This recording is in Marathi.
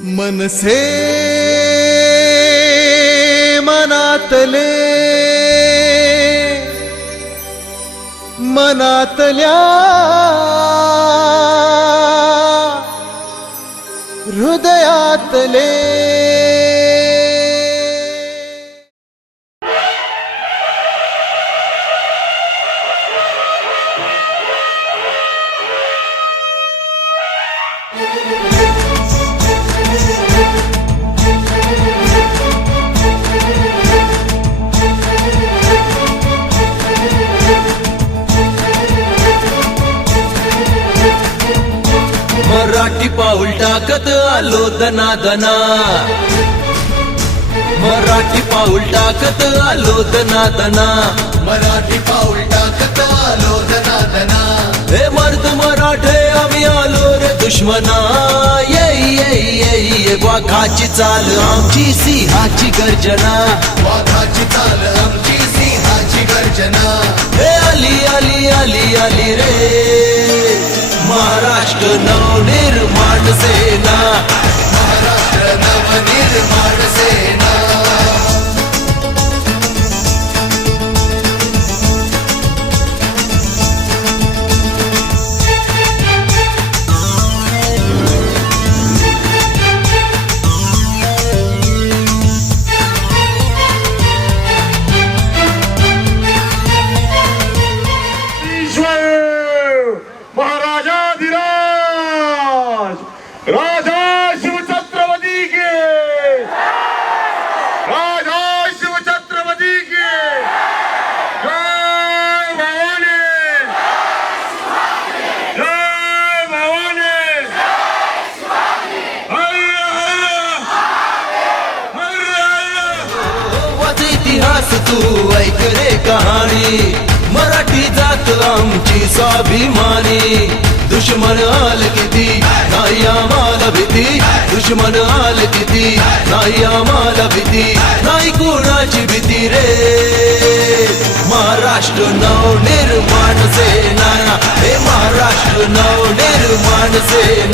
मनसे मनातले मनातल्या हृदयातले. मराठी पाऊल टाकत आलो दना दना मराठी पाऊल टाकत आलो दना दना मराठी पाऊल टाकत आलो दना दना हे मर्द मराठे आम्ही आलो रे दुश्मना. ये ये ये ये वाघाची चाल आमची सिंहाची गर्जना. वाघाची चाल आमची सिंहाची गर्जना. हे आली आली आली आली रे. महाराष्ट्र नवनिर्माण से राधा शिव शिवछत्रपती के राजा शिवछत्रपती के जय। भवाने। जय भवाने। हर हर। हर इतिहास तू ऐक रे कहाणी. मराठी जात आमची स्वाभिमानी. दुश्मन आल किती? आम्हाला भीती दुश्मन आल किती? नाही आम्हाला भीती नाही कोणाची भीती रे. महाराष्ट्र नवनिर्माण सेना हे महाराष्ट्र नवनिर्माण सेना.